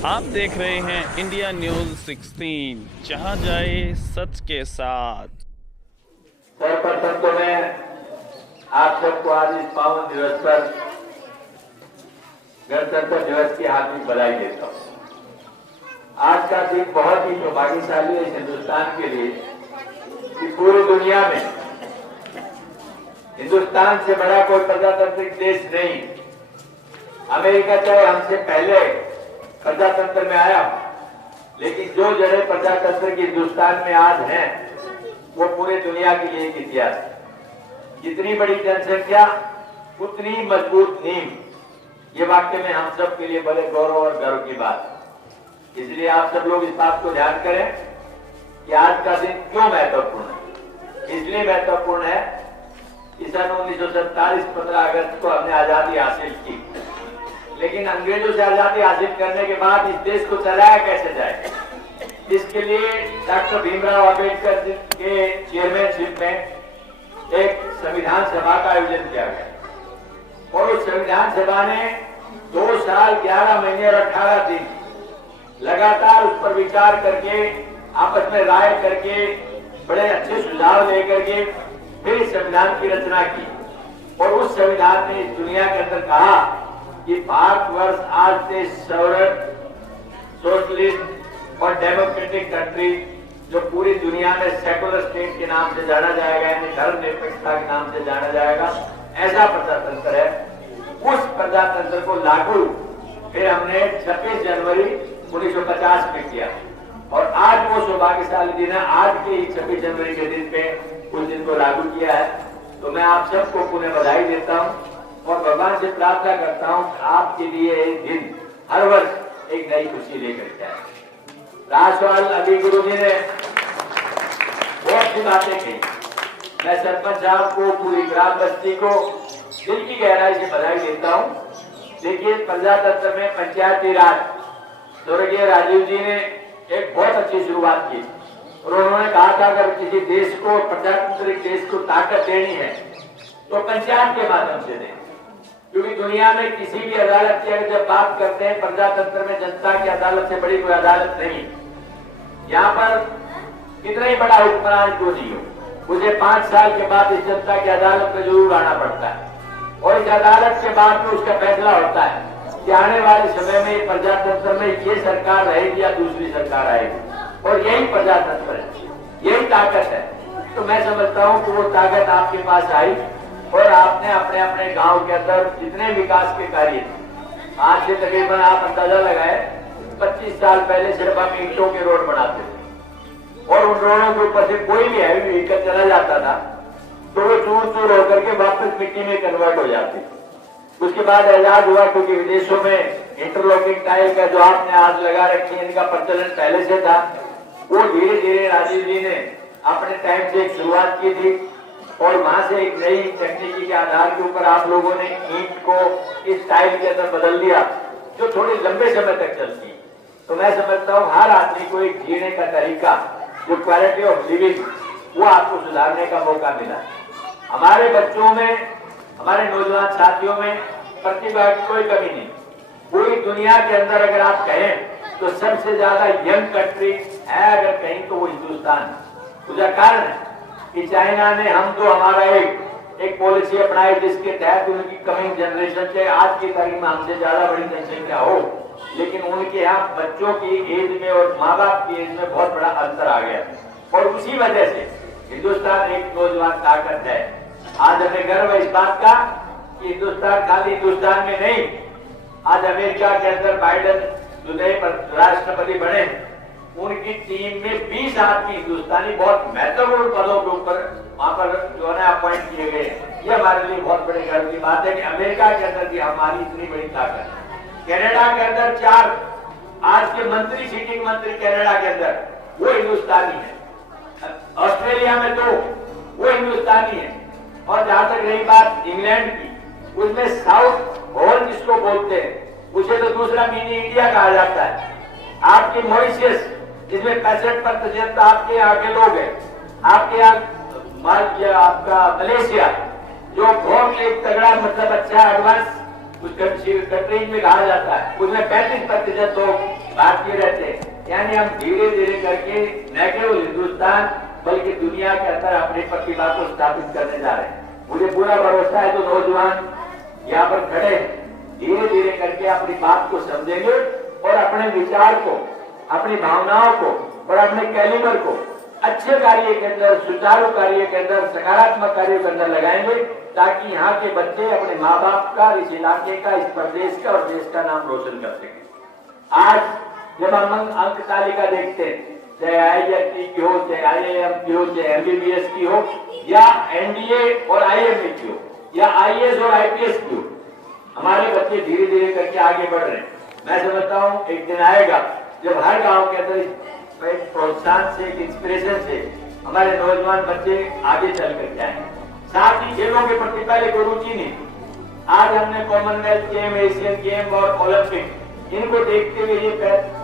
आप देख रहे हैं इंडिया न्यूज 16, जहां जाए सच के साथ। सर्वप्रथम तो मैं आप सबको आज इस पावन दिवस पर गणतंत्र दिवस की हार्दिक बधाई देता हूं। आज का दिन बहुत ही सौभाग्यशाली है इस हिंदुस्तान के लिए कि पूरी दुनिया में हिंदुस्तान से बड़ा कोई प्रजातांत्रिक देश नहीं। अमेरिका चाहे हमसे पहले प्रजातंत्र में आया, लेकिन जो जड़ें प्रजातंत्र की हिंदुस्तान में आज हैं, वो पूरे दुनिया के लिए एक इतिहास है। जितनी बड़ी जनसंख्या उतनी मजबूत नींव। ये वाक्य में हम सब के लिए बड़े गौरव और गर्व की बात है। इसलिए आप सब लोग इस बात को ध्यान करें कि आज का दिन क्यों महत्वपूर्ण है। इसलिए महत्वपूर्ण है कि सन 1947 15 अगस्त को हमने आजादी हासिल की, लेकिन अंग्रेजों से आजादी हासिल करने के बाद इस देश को चलाया कैसे जाए, इसके लिए डॉक्टर भीमराव अंबेडकर जी के चेयरमैनशिप में एक संविधान सभा का आयोजन किया गया और उस संविधान सभा ने 2 साल 11 महीने और 18 दिन लगातार उस पर विचार करके, आपस में राय करके, बड़े अच्छे सुझाव लेकर के फिर संविधान की रचना की। और उस संविधान ने इस दुनिया के अंदर कहा कि भारतवर्ष आज से सॉवरेन, सोशलिस्ट और डेमोक्रेटिक कंट्री, जो पूरी दुनिया में सेकुलर स्टेट के नाम से जाना जाएगा, यानी धर्मनिरपेक्षता के नाम से जाना जाएगा, ऐसा प्रजातंत्र है। उस प्रजातंत्र को लागू फिर हमने 26 जनवरी 1950 में किया और आज वो सौभाग्यशाली दिन है। आज के ही 26 जनवरी के दिन पे उस दिन को लागू किया है। तो मैं आप सबको पुनः बधाई देता हूँ और भगवान से प्रार्थना करता हूँ कि आपके लिए एक दिन हर वर्ष एक नई खुशी लेकर के आए। राजपाल अभी गुरु जी ने बहुत सी बातें कही। मैं सरपंच साहब को, पूरी ग्राम बस्ती को दिल की गहराई से बधाई देता हूँ। देखिए, प्रजातंत्र में पंचायती राज स्वर्गीय राजीव जी ने एक बहुत अच्छी शुरुआत की और उन्होंने कहा था अगर किसी देश को, प्रजातांत्रिक देश को ताकत देनी है तो पंचायत के माध्यम से दें, क्योंकि दुनिया में किसी भी अदालत की अगर जब बात करते हैं, प्रजातंत्र में जनता की अदालत से बड़ी कोई अदालत नहीं। यहाँ पर कितना ही बड़ा हुक्मरान क्यों नहीं हो, मुझे 5 साल के बाद इस जनता की अदालत में जरूर आना पड़ता है और इस अदालत के बाद में उसका फैसला होता है कि आने वाले समय में प्रजातंत्र में ये सरकार रहेगी या दूसरी सरकार आएगी। और यही प्रजातंत्र है, यही ताकत है। तो मैं समझता हूँ कि वो ताकत आपके पास आई और आपने अपने अपने गांव के अंदर जितने विकास के कार्य थे, आज से तकरीबन आप अंदाजा लगाए 25 साल पहले सिर्फ हम ईंटों के रोड बनाते थे और उन रोडों के ऊपर से कोई भी हैवी व्हीकल चला जाता था तो वो चूर चूर होकर के वापस मिट्टी में कन्वर्ट हो जाती। उसके बाद एजाज हुआ क्योंकि विदेशों में इंटरलॉकिंग टाइल का जो आपने आज लगा रखी है, इनका प्रचलन पहले से था। वो धीरे धीरे राजीव जी ने अपने टाइम से एक शुरुआत की थी और वहां से एक नई तकनीकी के आधार के ऊपर आप लोगों ने ईंट को इस टाइल के अंदर बदल दिया जो थोड़ी लंबे समय तक चलती। तो मैं समझता हूँ हर आदमी को एक जीने का तरीका, जो क्वालिटी ऑफ लिविंग, वो आपको सुधारने का मौका मिला। हमारे बच्चों में, हमारे नौजवान साथियों में प्रतिभा की कोई कमी नहीं। पूरी दुनिया के अंदर अगर आप कहें तो सबसे ज्यादा यंग कंट्री है अगर कहीं तो वो हिंदुस्तान है। उसका कारण है कि चाइना ने हम तो हमारा एक पॉलिसी अपनाई जिसके तहत उनकी कमिंग जनरेशन से आज की तारीख में हमसे ज्यादा बड़ी जनसंख्या हो, लेकिन उनके यहाँ बच्चों की एज में और माँ बाप की एज में बहुत बड़ा अंतर आ गया और उसी वजह से हिंदुस्तान एक नौजवान ताकत है। आज हमें गर्व है इस बात का कि हिंदुस्तान खाली हिंदुस्तान में नहीं, आज अमेरिका के अंदर बाइडेन जो नए राष्ट्रपति बने, उनकी टीम में 20 आदमी हिंदुस्तानी बहुत महत्वपूर्ण पदों के ऊपर वहां पर जो है अपॉइंट किए गए। ये हमारे लिए बहुत बड़े गर्व की बात है कि अमेरिका के अंदर भी हमारी इतनी बड़ी ताकत है। कनाडा के अंदर 4 आज के मंत्री, सिटिंग मंत्री कनाडा के अंदर वो हिंदुस्तानी है। ऑस्ट्रेलिया में 2 वो हिंदुस्तानी है। और जहां तक रही बात इंग्लैंड की, उसमें साउथ होल जिसको बोलते हैं, उसे तो दूसरा मिनी इंडिया कहा जाता है। आपकी मॉरिशस जिसमें 65% आपके यहाँ के लोग हैं, आपके यहाँ आपका मलेशिया जो बहुत एक तगड़ा मतलब अच्छा एडवांस उस कंट्रीज में कहा जाता है, उसमें 35% लोग भारतीय रहते हैं। यानी हम धीरे धीरे करके न केवल हिंदुस्तान बल्कि दुनिया के अंदर अपनी प्रतिभा को स्थापित करने जा रहे हैं। मुझे पूरा भरोसा है जो नौजवान यहाँ पर खड़े धीरे धीरे करके अपनी बात को समझेंगे और अपने विचार को, अपनी भावनाओं को और अपने कैलिबर को अच्छे कार्य के अंदर, सुचारू कार्य के अंदर, सकारात्मक कार्यों के अंदर लगाएंगे, ताकि यहाँ के बच्चे अपने माँ बाप का, इस इलाके का, इस प्रदेश का और देश का नाम रोशन कर सके। आज जब हम अंक तालिका देखते हैं, चाहे IIT की हो, चाहे IIM की हो, चाहे MBBS की हो, या NDA और IMA की हो, या IAS और IPS की हो, हमारे बच्चे धीरे धीरे करके आगे बढ़ रहे हैं। मैं समझता हूँ एक दिन आएगा जब हर गांव के अंदर एक प्रोत्साहन से, एक इंस्पिरेशन से हमारे नौजवान बच्चे आगे चल कर जाएंगे। साथ ही खेलों के प्रति पहले कोई रुचि नहीं, आज हमने कॉमनवेल्थ गेम, एशियन गेम और ओलंपिक इनको देखते हुए ये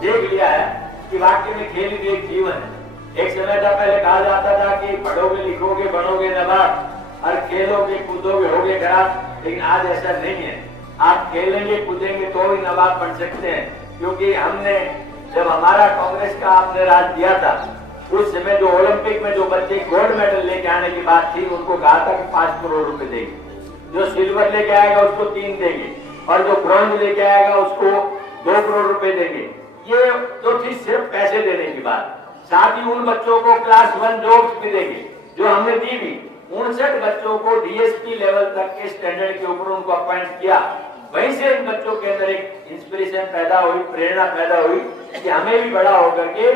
देख लिया है कि वाकई में खेल भी एक जीवन है। एक समय था पहले कहा जाता था कि पढ़ोगे लिखोगे बनोगे नवाब और खेलोगे कूदोगे होगे खराब, लेकिन आज ऐसा नहीं है। आप खेलेंगे कूदेंगे तो ही नवाब बन सकते हैं, क्योंकि हमने जब हमारा कांग्रेस का आपने राज दिया था उस समय जो ओलंपिक में जो बच्चे गोल्ड मेडल लेके आने की बात थी उनको कहा था कि 5 करोड़ रुपए देंगे, जो सिल्वर लेके आएगा उसको 3 देंगे और जो ब्रॉन्ज लेके आएगा उसको 2 करोड़ रुपए देंगे। ये तो थी सिर्फ पैसे देने की बात। साथ ही उन बच्चों को क्लास 1 जॉब्स भी देंगे जो हमने दी भी। 59 बच्चों को DSP लेवल तक के स्टैंडर्ड के ऊपर उनको अपॉइंट किया। वहीं से इन बच्चों के अंदर एक इंस्पिरेशन पैदा हुई, प्रेरणा पैदा हुई कि हमें भी बड़ा होकर के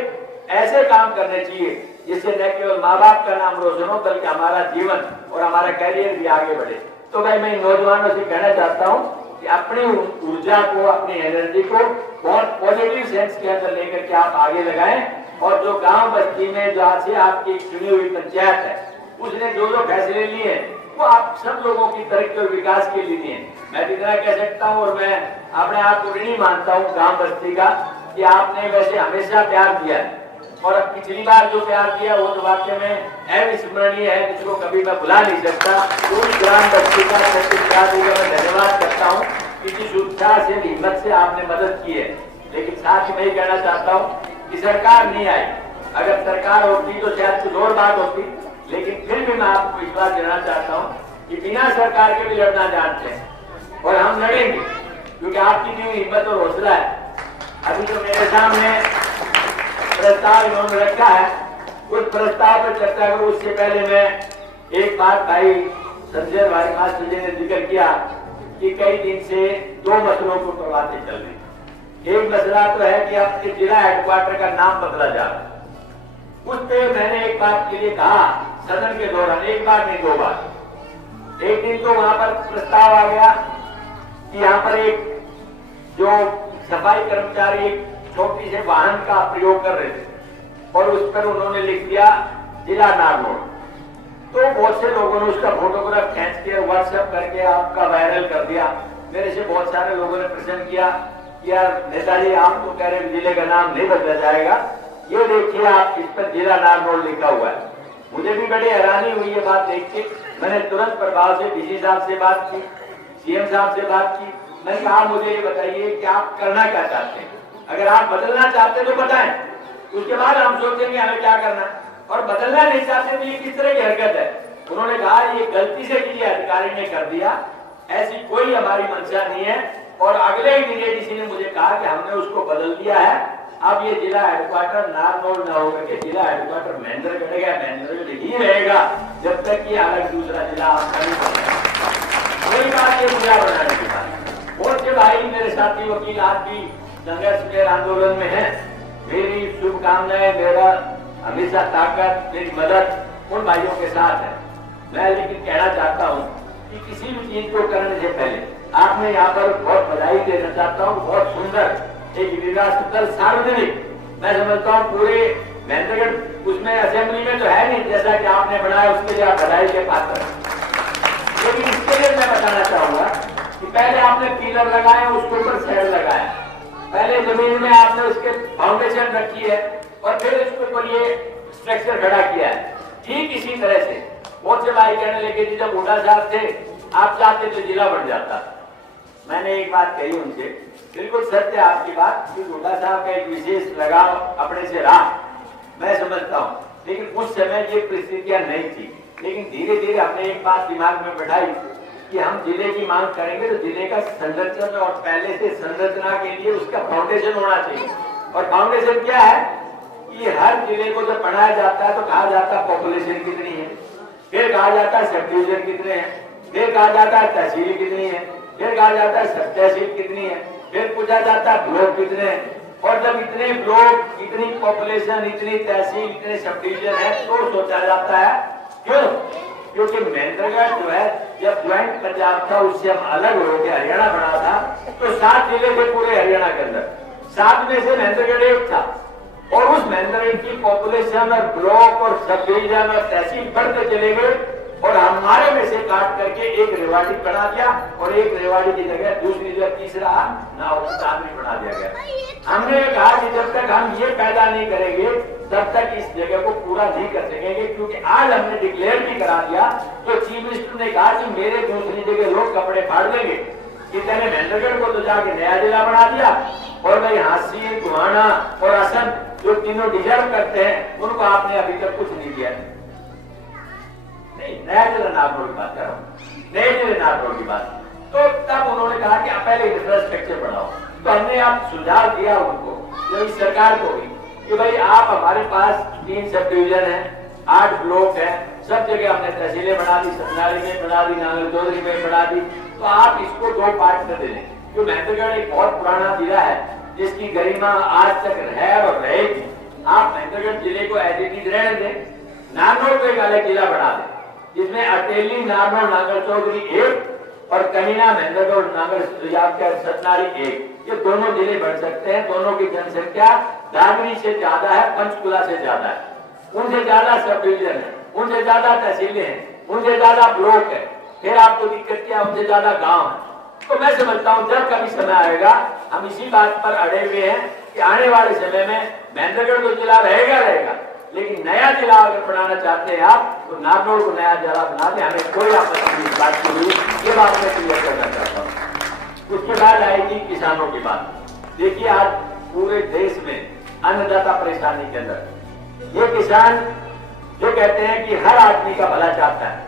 ऐसे काम करने चाहिए जिससे न केवल माँ बाप का नाम रोशन हो बल्कि हमारा जीवन और हमारा कैरियर भी आगे बढ़े। तो भाई मैं नौजवानों से कहना चाहता हूँ कि अपनी ऊर्जा को, अपनी एनर्जी को बहुत पॉजिटिव सेंस के अंदर लेकर के आप आगे लगाएं और जो गांव बस्ती में जो आज से आपकी चुनी हुई पंचायत है उसने जो फैसले लिए वो आप सब लोगों की तरक्की और विकास के लिए हैं। मैं इतना कह सकता हूँ और मैं अपने आप को ऋणी मानता हूँ गांव बस्ती का कि आपने वैसे हमेशा प्यार दिया है और अब पिछली बार जो प्यार दिया वो तो वाकई में अविस्मरणीय है, जिसको कभी मैं भुला नहीं सकता। पूरी ग्राम बस्ती का मैं धन्यवाद करता हूँ कि जिस उत्साह से, हिम्मत से आपने मदद की है। लेकिन साथ ही मैं ये कहना चाहता हूँ कि सरकार नहीं आई, अगर सरकार होती तो शायद कुछ और बात होती, लेकिन फिर भी मैं आपको विश्वास देना चाहता हूँ कि बिना सरकार के भी लड़ना जानते हैं और हम लड़ेंगे, क्योंकि आपकी जो हिम्मत और हौसला है। अभी तो मेरे सामने प्रस्ताव इन्होंने रखा है, उस प्रस्ताव पर चर्चा करूं उससे पहले मैं एक बात भाई संजय भाई मास्टर जी ने जिक्र किया कि कई दिन से 2 मसलों को करवाते चल रहे। एक मसला तो है कि आपके जिला हेडक्वार्टर का नाम बदला जा रहा है। उस पर मैंने एक बात के लिए कहा सदन के दौरान, एक बार नहीं 2 बार। एक दिन तो वहां पर प्रस्ताव आ गया कि यहाँ पर एक जो सफाई कर्मचारी एक छोटी से वाहन का प्रयोग कर रहे थे और उस पर उन्होंने लिख दिया जिला नारनौल। तो बहुत से लोगों ने उसका फोटोग्राफ खींच के व्हाट्सएप करके आपका वायरल कर दिया। मेरे से बहुत सारे लोगों ने प्रश्न किया कि यार नेताजी आप तो कह रहे जिले का नाम नहीं बदला जाएगा, ये देखिए आप इस पर जिला नारनौल लिखा हुआ है। मुझे भी बड़ी हैरानी हुई ये बात देख के। मैंने तुरंत प्रभाव से DC साहब से बात की, CM साहब से बात की। मैंने कहा मुझे ये बताइए कि आप करना क्या चाहते हैं, अगर आप बदलना चाहते तो बताएं, उसके बाद हम सोचेंगे हमें क्या करना है। और बदलना नहीं चाहते तो ये किस तरह की हरकत है। उन्होंने कहा ये गलती से किसी अधिकारी ने कर दिया, ऐसी कोई हमारी मंशा नहीं है। और अगले ही दिन किसी ने मुझे कहा कि हमने उसको बदल दिया है, अब ये जिला हेडक्वार्टर नारनौल न होकर के जिला हेडक्वार्टर महेंद्रगढ़ का महेंद्रगढ़ ही रहेगा जब तक कि अलग दूसरा जिला आपका नहीं बनेगा। वही बात ये जिला बनाने की बात। बहुत से भाई मेरे साथी वकील आज भी संघर्ष में आंदोलन में है। मेरी शुभकामनाएं, मेरा हमेशा ताकत, मेरी मदद उन भाइयों के साथ है। मैं लेकिन कहना चाहता हूँ कि किसी भी चीज को करने से पहले आपने यहाँ पर बहुत बधाई देना चाहता हूँ। बहुत सुंदर एक विकास सार्वजनिक, मैं समझता हूँ पूरे महेंद्रगढ़ उसमें असेंबली में तो है नहीं जैसा कि आपने बनाया, उसके लिए आप बधाई के पात्र। लेकिन इसके लिए मैं बताना चाहूंगा कि पहले आपने पिलर लगाए, उसके ऊपर शेड लगाया, पहले जमीन में आपने उसके फाउंडेशन रखी है और फिर इसके ऊपर ये स्ट्रक्चर खड़ा किया है। ठीक इसी तरह से बहुत से भाई कहने लगे जब हुड्डा साहब थे आप चाहते तो जिला बढ़ जाता। मैंने एक बात कही उनसे, बिल्कुल सत्य आपकी बात कि हुड्डा साहब का एक विशेष लगाव अपने से रहा, मैं समझता हूँ, लेकिन उस समय ये परिस्थितियां नहीं थी। लेकिन धीरे धीरे हमने एक बात दिमाग में बैठाई कि हम जिले की मांग करेंगे तो जिले का संरचना और पहले से संरचना के लिए उसका फाउंडेशन होना चाहिए। और फाउंडेशन क्या है कि हर जिले को जब बनाया जाता है तो कहा जाता है पॉपुलेशन कितनी है, फिर कहा जाता है सब डिवीजन कितने हैं, फिर कहा जाता है तहसील कितनी है, फिर कहा जाता है सब तहसील कितनी है, फिर पूछा जाता है ब्लॉक कितने हैं। और जब इतने ब्लॉक, इतनी पॉपुलेशन, इतनी तहसील, इतने सब डिवीजन है तो सोचा जाता है क्यों, क्योंकि महेंद्रगढ़ जो है जब ज्वाइंट पंजाब था उससे हम अलग हो गया, हरियाणा बना था, तो 7 जिले थे पूरे हरियाणा के अंदर, 7 में से महेंद्रगढ़ एक था। और उस महेंद्रगढ़ की पॉपुलेशन और ब्लॉक और सब डिवीजन और तहसील बढ़ते चले गए और हमारे में से काट करके एक रेवाड़ी बना दिया और एक रेवाड़ी की जगह दूसरी जगह तीसरा नागौर बना दिया गया। हमने कहा कि जब तक हम ये पैदा नहीं करेंगे तब तक इस जगह को पूरा नहीं कर सकेंगे, क्योंकि आज हमने डिक्लेयर भी करा दिया तो चीफ मिनिस्टर ने कहा कि मेरे दूसरी जगह लोग कपड़े फाड़ देंगे कि तेने महेंद्रगढ़ को तो जाके नया जिला बना दिया और भाई हांसी, गुहाना और असम जो तीनों डिजर्व करते हैं उनको आपने अभी तक कुछ नहीं दिया। नहीं, नया जिला नागौर की बात कर रहा हूँ, नए जिले नागौर की बात। तो तब उन्होंने कहा कि आप पहले इंफ्रास्ट्रक्चर बढ़ाओ। तो हमने आप सुझाव दिया उनको, जो इस सरकार को भी, कि भाई आप हमारे पास 3 सब डिवीजन है, 8 ब्लॉक है, सब जगह हमने तहसीलें बना दी, सतनारी में बना दी, नांगल चौधरी में बना दी, तो आप इसको 2 पार्ट में दे दें। क्यों, महेंद्रगढ़ एक बहुत पुराना जिला है जिसकी गरिमा आज तक है और रहेगी। आप महेंद्रगढ़ जिले को एज इट इज रहने दें, नागौर को एक अलग जिला बना दें जिसमें अटेली, नागौर, नांगल चौधरी एक और कनीना, महेंद्रगढ़, नांगल सतनारी एक, ये दोनों जिले बढ़ सकते हैं। दोनों की जनसंख्या दादरी से ज्यादा है, पंचकुला से ज्यादा है, उनसे ज्यादा सब डिवीजन है, उनसे ज्यादा तहसीलें हैं, उनसे ज्यादा ब्लॉक है, फिर आपको दिक्कत क्या, उनसे ज्यादा गांव है। तो मैं समझता हूं जब कभी समय आएगा, हम इसी बात पर अड़े हुए हैं कि आने वाले समय में महेंद्रगढ़ तो जिला रहेगा, लेकिन नया जिला अगर बनाना चाहते हैं आप तो नागौर को नया जिला बना दे, हमें कोई आपत्ति नहीं इस बात के लिए, ये बात मैं क्लियर करना चाहता हूँ। उसके बाद आएगी किसानों की बात। देखिए आज पूरे देश में अन्नदाता परेशानी के अंदर, ये किसान जो कहते हैं कि हर आदमी का भला चाहता है,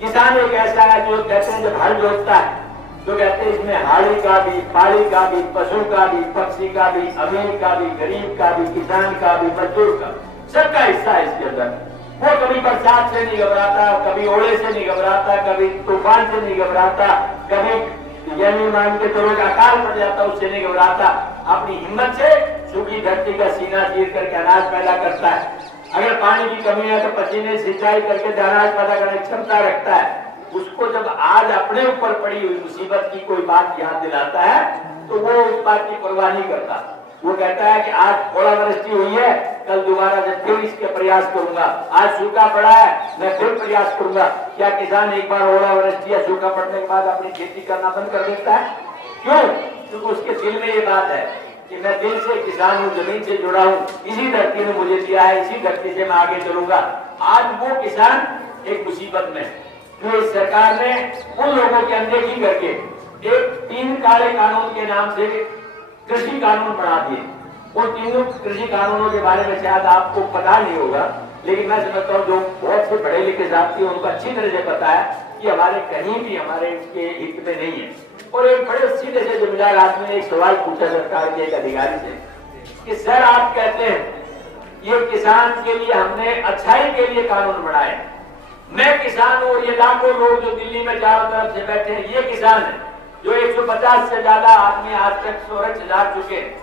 किसान एक ऐसा है जो कहते हैं जब हल जोतता है तो कहते हैं इसमें हाड़ी का भी, पाड़ी का भी, पशु का भी, पक्षी का भी, अमीर का भी, गरीब का भी, किसान का भी, मजदूर का, सबका हिस्सा है इसके अंदर। वो कभी बरसात से नहीं घबराता, कभी ओले से नहीं घबराता, कभी तूफान से नहीं घबराता, कभी यानी मान के चलो अकाल पड़ जाता उससे नहीं घबराता, अपनी हिम्मत से सूखी धरती का सीना चीर करके अनाज पैदा करता है। अगर पानी की कमी है तो पसीने सिंचाई करके अनाज पैदा करने की क्षमता रखता है। उसको जब आज अपने ऊपर पड़ी हुई मुसीबत की कोई बात याद दिलाता है तो वो उस बात की परवाह नहीं करता। वो कहता है कि आज ओलावृष्टि हुई है, कल दोबारा जब फिर इसके प्रयास करूंगा, आज सूखा पड़ा है मैं फिर प्रयास करूंगा। क्या किसान एक बार ओलावृष्टि या सूखा पड़ने के बाद अपनी खेती करना बंद कर देता है? क्यों? क्योंकि उसके दिल में ये बात है कि मैं दिल से किसान हूँ, जमीन से जुड़ा हूँ, इसी धरती ने मुझे दिया है, इसी धरती से मैं आगे चलूंगा। आज वो किसान एक मुसीबत में, जो इस सरकार ने उन लोगों की अनदेखी करके एक 3 काले कानून के नाम से कृषि कानून बना दिए। उन तीनों कृषि कानूनों के बारे में शायद आपको पता नहीं होगा, लेकिन मैं समझता हूँ जो बहुत से पढ़े लिखे साथी उनको अच्छी तरह से पता है कि हमारे कहीं भी हमारे इसके हित में नहीं है। और एक बड़े सीधे से जमींदार आदमी ने एक सवाल पूछा सरकार के एक अधिकारी से कि सर आप कहते हैं ये किसान के लिए हमने अच्छाई के लिए कानून बनाए, मैं किसान हूँ, ये लाखों लोग जो दिल्ली में चारों तरफ से बैठे हैं ये किसान है, जो 150 से ज्यादा आदमी आज तक सूरज जा चुके हैं,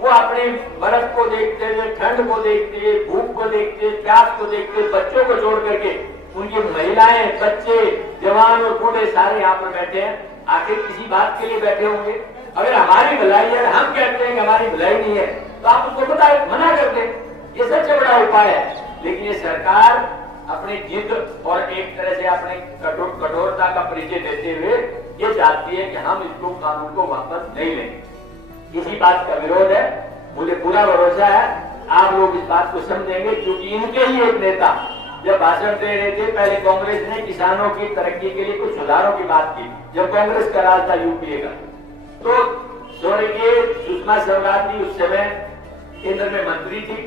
वो अपने बर्फ को देखते हुए, ठंड को देखते हुए, भूख को देखते, प्यास को देखते, बच्चों को छोड़ करके उनकी महिलाएं, बच्चे, जवान और बूढ़े सारे यहाँ पर बैठे हैं। आखिर किसी बात के लिए बैठे होंगे? अगर हमारी भलाई है, हम कहते हैं कि हमारी भलाई नहीं है, तो आप उसको मना कर दें, ये सबसे बड़ा उपाय है। लेकिन ये सरकार अपनी जिद और एक तरह से अपने कठोरता का परिचय देते हुए ये चाहती है कि हम इसको कानून को वापस नहीं लेंगे। इसी बात का विरोध है। मुझे पूरा भरोसा है आप लोग इस बात को समझेंगे, क्योंकि इनके ही एक नेता जब भाषण दे रहे थे, पहले कांग्रेस ने किसानों की तरक्की के लिए कुछ सुधारों की बात की, जब कांग्रेस का राज था यूपीए का, तो स्वर्गीय सुषमा स्वराज जी उस समय केंद्र में मंत्री थी,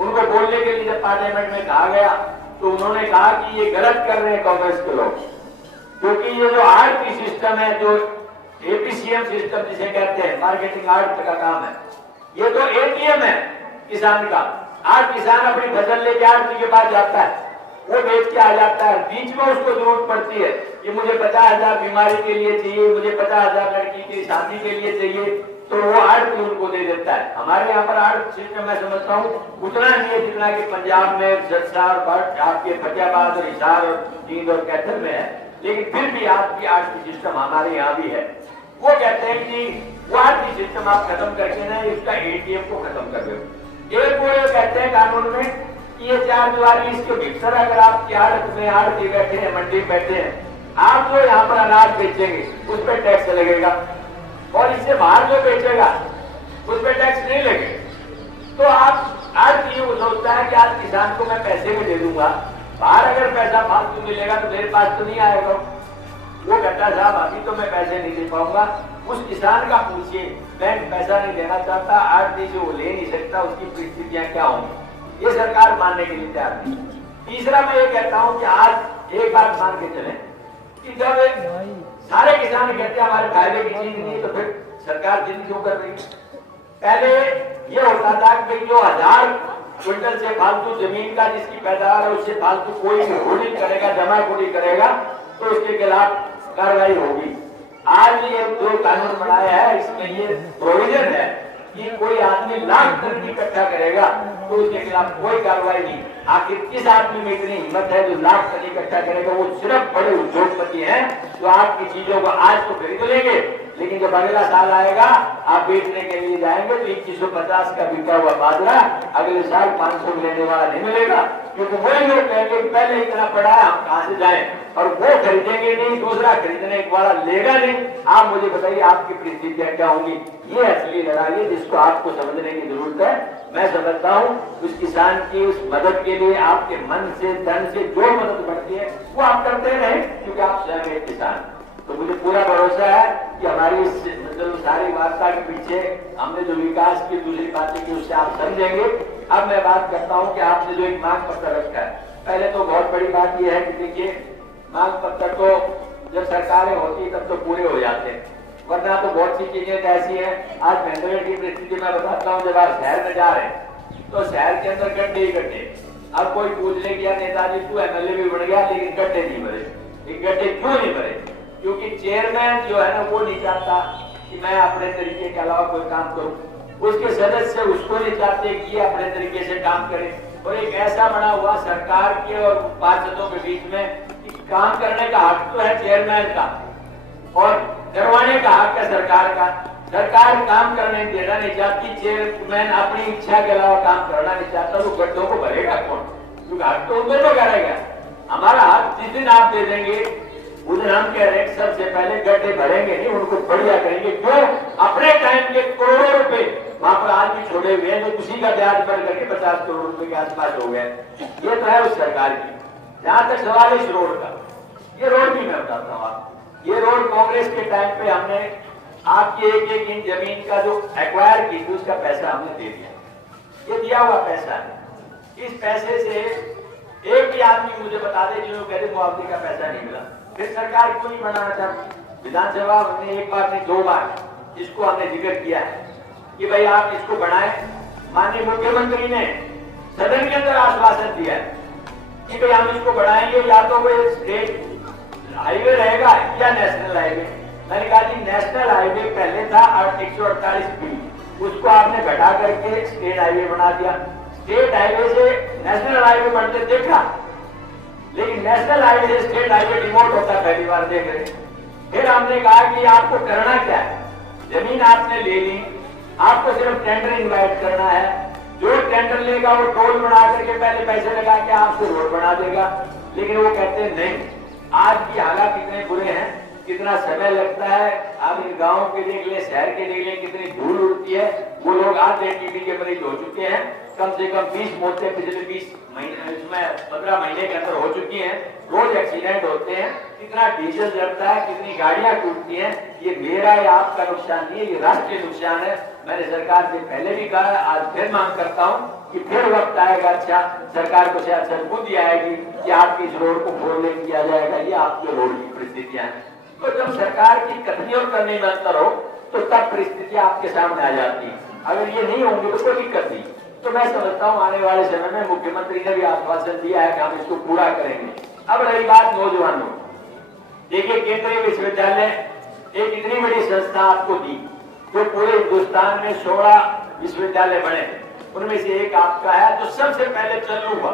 उनको बोलने के लिए जब पार्लियामेंट में कहा गया तो उन्होंने कहा कि ये गलत कर रहे हैं कांग्रेस के लोग, क्योंकि ये जो आरटी सिस्टम है, जो एपीसीएम सिस्टम जिसे कहते हैं, मार्केटिंग आर्ट का काम है, ये तो एटीएम है किसान का। आज किसान अपनी फसल लेके आरती के पास जाता है, वो बेच के आ जाता है, बीच में उसको जरूरत पड़ती है कि मुझे 50,000 बीमारी के लिए चाहिए, मुझे 50,000 लड़की की शादी के लिए चाहिए, तो वो आर्ट उनको दे देता है। हमारे यहाँ पर आर्ट सिस्टम मैं समझता हूँ उतना नहीं है जितना कि पंजाब में जलसा और आपके फतेहाबाद और हिसार और जींद और कैथल में है, लेकिन फिर भी आपकी आर्ट सिस्टम हमारे यहाँ भी है। वो कहते हैं कि वो आर्ट सिस्टम आप खत्म करके ना इसका एटीएम को खत्म कर दो। एक वो कहते हैं कानून में कि ये 4 दीवारी इसके भीतर अगर आप आड़त में आड़ के बैठे हैं, मंडी में बैठे हैं, आप जो यहाँ पर अनाज बेचेंगे उस पर टैक्स लगेगा, और इससे बाहर जो बेचेगा उस पर टैक्स नहीं लगेगा। तो आप आज ये सोचता है कि आज किसान को मैं पैसे भी दे दूंगा, बाहर अगर पैसा फालतू मिलेगा तो मेरे पास तो नहीं आएगा। वो कहता साहब अभी तो मैं पैसे नहीं दे पाऊंगा। उस किसान का पूछिए, बैंक पैसा नहीं देना चाहता, आरती से वो ले नहीं सकता, उसकी परिस्थितियां क्या होंगी, ये सरकार मानने के लिए तैयार नहीं। तीसरा मैं ये कहता हूं कि आज एक बात मान के चले कि जब सारे किसान कहते हैं हमारे फायदे की चीज नहीं, तो फिर सरकार जिद क्यों कर रही है? पहले ये होता था कि जो 1000 क्विंटल से फालतू जमीन का जिसकी पैदावार है उससे फालतू कोई होल्डिंग करेगा, जमाखोरी करेगा तो उसके खिलाफ कार्रवाई होगी। आज ये जो कानून बनाया है इसमें ये प्रोविजन है कि कोई आदमी लाख टन इकट्ठा करेगा तो उसके खिलाफ कोई कार्रवाई नहीं। आखिर किस आदमी में इतनी हिम्मत है जो लाख टन इकट्ठा करेगा? वो सिर्फ बड़े उद्योगपति हैं जो आपकी चीजों को आज तो खरीद लेंगे, लेकिन जब अगला साल आएगा आप बेचने के लिए जाएंगे तो 2150 का बिका हुआ बाजरा अगले साल 500 लेने वाला नहीं मिलेगा, क्योंकि वही लोग कहेंगे पहले इतना पड़ा है हम कहां से जाएं, और वो खरीदेंगे नहीं, दूसरा खरीदने वाला लेगा नहीं। आप मुझे बताइए आपकी परिस्थितियां क्या होंगी? ये असली लड़ाई है जिसको आपको समझने की जरूरत है। मैं समझता हूँ उस किसान की उस मदद के लिए आपके मन से धन से जो मदद बढ़ती है वो आप करते रहे, क्योंकि आप स्वयं एक किसान। तो मुझे पूरा भरोसा है कि हमारी मतलब सारी वार्ता के पीछे हमने जो विकास की दूसरी बातें की उससे आप समझेंगे। अब मैं बात करता हूं कि आपने जो एक मांग पत्र रखा है, पहले तो बहुत बड़ी बात यह है कि देखिए मांग पत्र तो जब सरकारें होती तब तो पूरे हो जाते हैं, वरना तो बहुत सी चीजें ऐसी हैं। आज महंगाई की परिस्थिति में बताता हूँ, जब आप शहर में जा रहे हैं तो शहर के अंदर गड्ढे ही गड्ढे। अब कोई पूछ ले गया नेताजी तू एमएलए भी बन गया लेकिन गड्ढे नहीं भरे। ये गड्ढे क्यों नहीं भरे? क्योंकि चेयरमैन जो है ना वो नहीं चाहता कि मैं अपने तरीके के अलावा कोई काम करूं, उसके सदस्य उसको नहीं चाहते कि ये अपने तरीके से काम करे। और एक ऐसा बना हुआ सरकार के और पार्षदों के बीच में कि काम करने का हक तो है चेयरमैन का और करवाने का हक है सरकार का। सरकार काम करने देना नहीं चाहती, चेयरमैन अपनी इच्छा के अलावा काम करना नहीं चाहता, तो गड्ढों को भरेगा कौन? क्योंकि हक तो उनको तो करेगा। हमारा हक जिस दिन आप दे देंगे उस दिन हम कह रहे हैं सबसे पहले गड्ढे भरेंगे नहीं, उनको बढ़िया करेंगे। क्यों? अपने टाइम के करोड़ों रुपए वहां पर आज भी छोड़े हुए हैं, जो किसी का ब्याज बढ़ करके 50 करोड़ रुपए के आसपास हो गए। ये तो है उस सरकार की। जहां तक सवाल है इस रोड का, ये रोड भी मैं बताता हूँ आप, ये रोड कांग्रेस के टाइम पे हमने आपकी एक इंच जमीन का जो एक्वायर की थी उसका पैसा हमने दे दिया। ये दिया हुआ पैसा है। इस पैसे से एक भी आदमी मुझे बता दे जिन्होंने कहते मुआवजे का पैसा नहीं मिला, फिर सरकार क्यों नहीं बनाना चाहती? विधानसभा में एक बार नहीं 2 बार इसको हमने जिक्र किया है कि भाई आप इसको बढ़ाएं। माननीय मुख्यमंत्री ने सदन के अंदर आश्वासन दिया है कि भाई हम इसको बढ़ाएंगे, या तो वो स्टेट हाईवे रहेगा या नेशनल हाईवे। मैंने कहा जी नेशनल हाईवे पहले था 148B, उसको आपने घटा करके स्टेट हाईवे बना दिया। स्टेट हाईवे से नेशनल हाईवे बनते देखा, लेकिन नेशनल हाईवे से स्टेट हाईवे डिमोट होता पहली बार देख रहे। फिर हमने कहा कि आपको करना क्या है, जमीन आपने ले ली, आपको सिर्फ टेंडर इनवाइट करना है। जो टेंडर लेगा वो टोल बना करके पहले पैसे लगा के आपसे रोड बना देगा। लेकिन वो कहते हैं नहीं, आज की हालात इतने बुरे हैं कितना समय लगता है। आप इन गाँव के देख ले, शहर के देख ले, कितनी धूल उड़ती है। वो लोग आधे टीबी के मरीज हो चुके हैं, कम से कम 20 मौतें पिछले 20 महीने इसमें 15 महीने के अंदर हो चुकी हैं। रोज एक्सीडेंट होते हैं, कितना डीजल जलता है, कितनी गाड़ियां टूटती हैं। ये मेरा या आपका नुकसान नहीं है, ये राष्ट्रीय नुकसान है। मैंने सरकार से पहले भी कहा, आज फिर मांग करता हूँ कि फिर वक्त आएगा, अच्छा सरकार को शायद सद्बुद्धि आएगी कि आपकी इस रोड को फोर लेन किया जाएगा। ये आपके रोड की परिस्थितियां हैं। तो जब सरकार की कथनी और करने में अंतर हो तो तब परिस्थितियां आपके सामने आ जाती है। अगर ये नहीं होंगी तो कोई दिक्कत नहीं। तो मैं समझता हूँ आने वाले समय में मुख्यमंत्री ने भी आश्वासन दिया है कि हम इसको पूरा करेंगे। अब रही बात नौजवानों, देखिए केंद्रीय विश्वविद्यालय एक इतनी बड़ी संस्था आपको दी, जो पूरे हिंदुस्तान में 16 विश्वविद्यालय बने, उनमें से एक आपका है जो सबसे पहले चालू हुआ।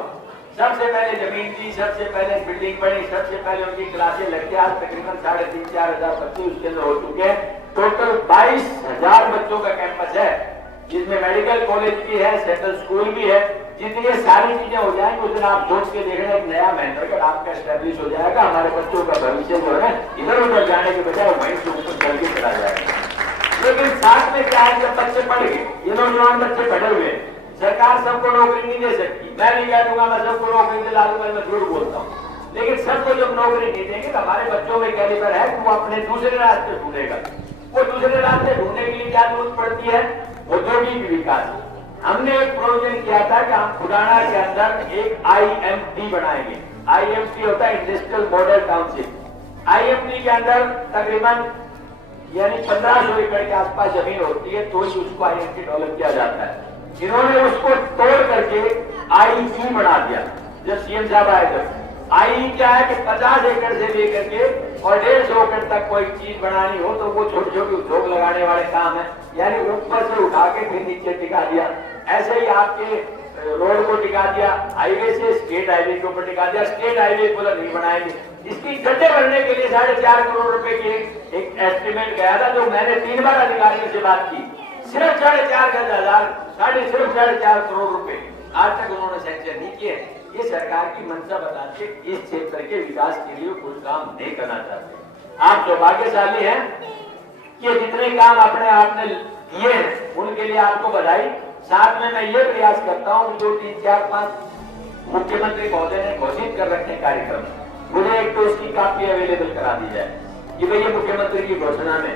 सबसे पहले जमीन दी, सबसे पहले बिल्डिंग बनी, सबसे पहले उनकी क्लासें लगती। आज तकरीबन 3,500-4,000 बच्चे उसके अंदर हो चुके हैं। टोटल 22,000 बच्चों का कैंपस है, जिसमें मेडिकल कॉलेज भी है, सेंट्रल स्कूल भी है। जितनी ये सारी चीजें हो जाएंगी उस दिन आप सोच के देख रहे हैं एक नया महेंद्रगढ़ आपका स्टैब्लिश हो जाएगा। हमारे बच्चों का भविष्य जो है इधर उधर जाने के बजाय वहीं से ऊपर चल के चला जाएगा। लेकिन साथ में क्या है, जब बच्चे पढ़ गए, ये नौजवान बच्चे पढ़े हुए, सरकार सबको नौकरी नहीं दे सकती। मैं नहीं कह दूंगा मैं सबको नौकरी दिला दूंगा, मैं झूठ बोलता हूँ। लेकिन सबको जब नौकरी नहीं देंगे तो हमारे बच्चों में कैलिबर है कि वो अपने दूसरे रास्ते ढूंढेगा। वो दूसरे रास्ते ढूंढने के लिए क्या जरूरत पड़ती है, औद्योगिक विकास। हमने एक प्रोविजन किया था कि हम खुदाना के अंदर एक IMT बनाएंगे। IMT होता है इंडस्ट्रियल मॉडल टाउनशिप। IMT के अंदर तकरीबन यानी 1500 एकड़ के आसपास जमीन होती है, तो ही उसको IMT डेवलप किया जाता है। इन्होंने उसको तोड़ करके IE बना दिया। जब सीएम साहब आए थे, IE क्या है कि 50 एकड़ से लेकर के और 150 एकड़ तक कोई चीज बनानी हो तो वो छोटे छोटे उद्योग लगाने वाले काम है। यानी ऊपर से उठा के फिर नीचे टिका दिया। ऐसे ही आपके रोड को टिका दिया, हाईवे से स्टेट हाईवे के ऊपर टिका दिया। स्टेट हाईवे को नहीं बनाएंगे। इसकी गड्ढे भरने के लिए 4.5 करोड़ रुपए की एक एस्टिमेट गया था, जो मैंने 3 बार अधिकारियों से बात की। सिर्फ 4.5 करोड़ रुपए आज तक उन्होंने सैंक्शन नहीं किए। ये सरकार की मंशा बताते इस क्षेत्र के विकास के लिए कुछ काम नहीं करना चाहते। आप सौभाग्यशाली हैं कि जितने काम अपने आपने किए हैं उनके लिए आपको बधाई। साथ में मैं ये प्रयास करता हूँ, 2, 3, 4, 5 मुख्यमंत्री महोदय ने घोषित कर रखे कार्यक्रम, मुझे एक तो उसकी कापी अवेलेबल करा दी जाए कि भाई ये मुख्यमंत्री की घोषणा में,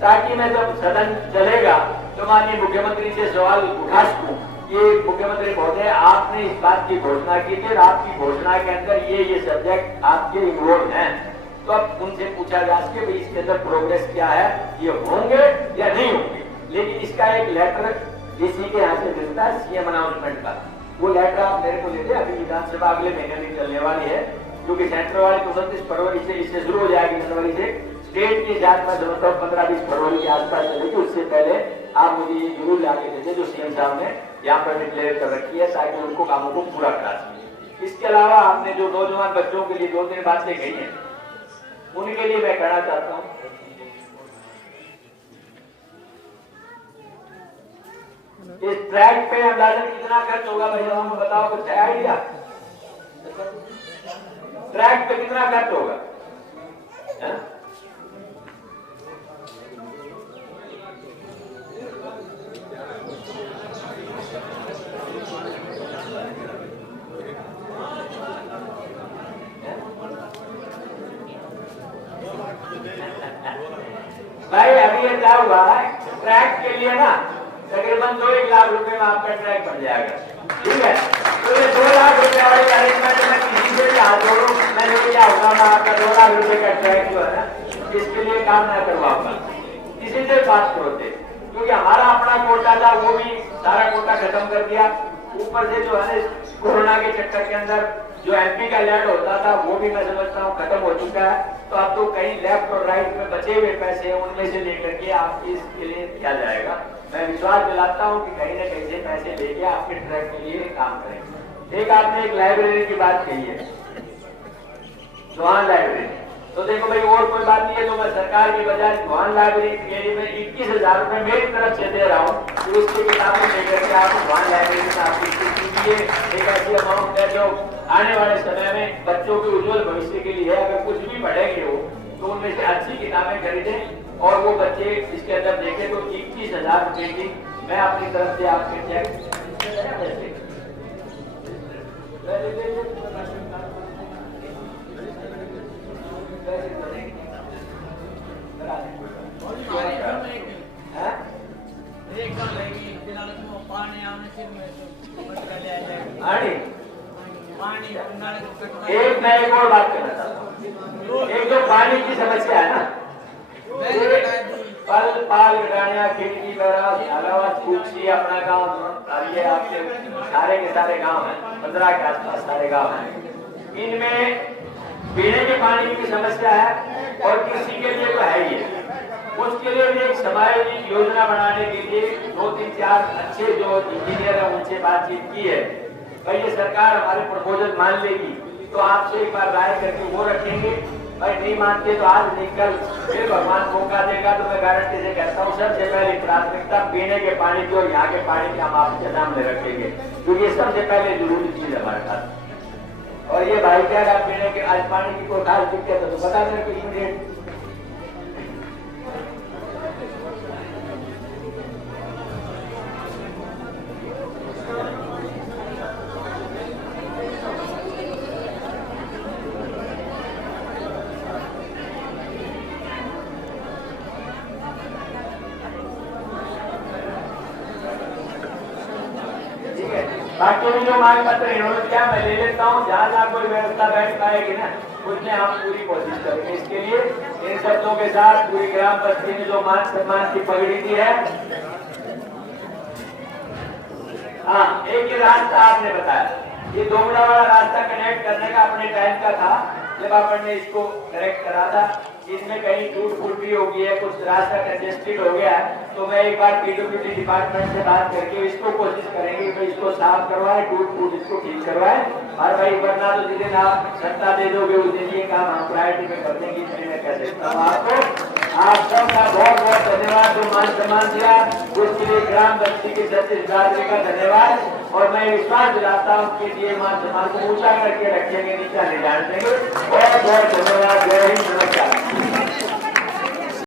ताकि मैं जब सदन चलेगा तो माननीय मुख्यमंत्री से सवाल उठा सकूं। ये मुख्यमंत्री महोदय आपने इस बात की घोषणा की थी, आपकी घोषणा के अंदर ये सब्जेक्ट आपके इन्वॉल्व हैं, तो अब उनसे पूछा जा सके भाई इसके अंदर प्रोग्रेस क्या है, ये होंगे या नहीं होंगे। लेकिन इसका एक लेटर डीसी के यहाँ से मिलता है, सीएम अनाउंसमेंट का। वो लेटर आप मेरे को लेते, अभी विधानसभा अगले महीने में चलने वाली है, क्योंकि सेंटर वाली 29 फरवरी से इससे शुरू हो जाएगी, जनवरी से। स्टेट की जांच में समझता हूँ 15-20 फरवरी के आसपास चलेगी। उससे पहले आप मुझे ये जरूर लाके दीजिए जो सीएम साहब ने यहाँ पर डिक्लेयर कर रखी है, ताकि उनको कामों को पूरा करा सके। इसके अलावा आपने जो नौजवान बच्चों के लिए 2-3 बातें कही हैं, उनके लिए मैं कहना चाहता हूँ, इस ट्रैक पे अंदाजन कितना खर्च होगा भैया, हम बताओ कुछ है आइडिया? ट्रैक पे कितना खर्च होगा? भाई अभी ये क्या हुआ है, ट्रैक के लिए ना तकरीबन 2-1 लाख रुपए में आपका ट्रैक बन जाएगा, ठीक है। तो ये 2 लाख रुपए वाली अरेंजमेंट में किसी से भी हाथ जोड़ो, मैंने क्या होगा, मैं आपका 2 लाख रुपए का ट्रैक जो है ना, इसके लिए काम न करवाऊंगा, किसी से बात करो थे, क्योंकि हमारा अपना कोटा था, वो भी सारा कोटा खत्म कर दिया। ऊपर से जो है कोरोना के चक्कर के अंदर जो एमपी का लैंड होता था, वो भी मैं समझता हूँ खत्म हो चुका है। तो अब तो कहीं लेफ्ट और राइट में बचे हुए पैसे हैं, उनमें से लेकर के आपकी इसके लिए किया जाएगा। मैं विश्वास दिलाता हूँ कि कहीं ना कहीं से पैसे लेके आपके ट्रैक के लिए काम करेंगे। एक आपने एक लाइब्रेरी की बात कही है, चौहान लाइब्रेरी, तो देखो भाई और कोई बात नहीं है, तो मैं सरकार की बजाय चौहान लाइब्रेरी के लिए मैं 21,000 रुपए मेरी तरफ से दे रहा हूँ कि उसकी किताबें लेकर के आप चौहान लाइब्रेरी में आपकी एक ऐसी अमाउंट है जो आने वाले समय में बच्चों के उज्जवल भविष्य के लिए है। अगर कुछ भी पढ़ेंगे वो तो उनमें से अच्छी किताबें खरीदें और वो बच्चे इसके अंदर देखें तो 21,000 रुपए की मैं अपनी तरफ से आपके चेक एक मैं एक और बात करना चाहता हूँ। एक जो पानी की समस्या है ना, पल पाल गटानिया खिड़की बैराज अलावा कुक्षी अपना गाँव ये आपके सारे के सारे गांव हैं, 15 के आसपास सारे गांव हैं। इनमें पीने के पानी की समस्या है और कृषि के लिए तो है ही है। उसके लिए भी एक समायोजित योजना बनाने के लिए 2-3-4 अच्छे जो इंजीनियर है उनसे बातचीत की है। भाई ये सरकार हमारे प्रपोजल मान लेगी तो आपसे एक बार राय करके वो रखेंगे। भाई नहीं मानते तो आज नहीं कल फिर भगवान मौका देगा। तो मैं गारंटी से कहता हूँ सबसे पहले प्राथमिकता पीने के पानी की और यहाँ के पानी की हम आपके सामने रखेंगे, क्योंकि ये सबसे पहले जरूरी चीज हमारे पास। और ये भाई क्या पीने के आज पानी की कोई खास दिक्कत है तो बता दें कि इमीडिएट बाकी भी जो मांग पत्र इन्होंने क्या मैं ले लेता हूँ। जहाँ जहाँ कोई व्यवस्था बैठ पाएगी ना उसमें हम पूरी कोशिश करेंगे। इसके लिए इन शब्दों के साथ पूरी ग्राम बस्ती ने जो मान सम्मान की पगड़ी दी है। हाँ, एक ये रास्ता आपने बताया, ये दोगड़ा वाला रास्ता कनेक्ट करने का अपने टाइम का था जब अपन ने इसको करेक्ट करा था। इसमें कहीं टूट फूट भी हो गई है, कुछ रास्ता कंजेस्टेड हो गया है, तो मैं एक बार पीडब्ल्यूडी डिपार्टमेंट से बात करके इसको कोशिश करेंगे कि इसको साफ करवाए, टूट फूट इसको ठीक करवाए। और भाई वरना तो जिस दिन आप सत्ता दे दोगे उस दिन ये काम हम प्रायोरिटी में कर देंगे। इसलिए मैं कह सकता हूँ आपको आप सबका बहुत बहुत धन्यवाद। जो मान सम्मान दिया उसके लिए ग्राम बस्ती के सचिव का धन्यवाद। और मैं विश्वास दिलाता हूँ कि ये मान सम्मान को ऊंचा करके रखेंगे, नीचा नहीं जान देंगे। बहुत बहुत धन्यवाद।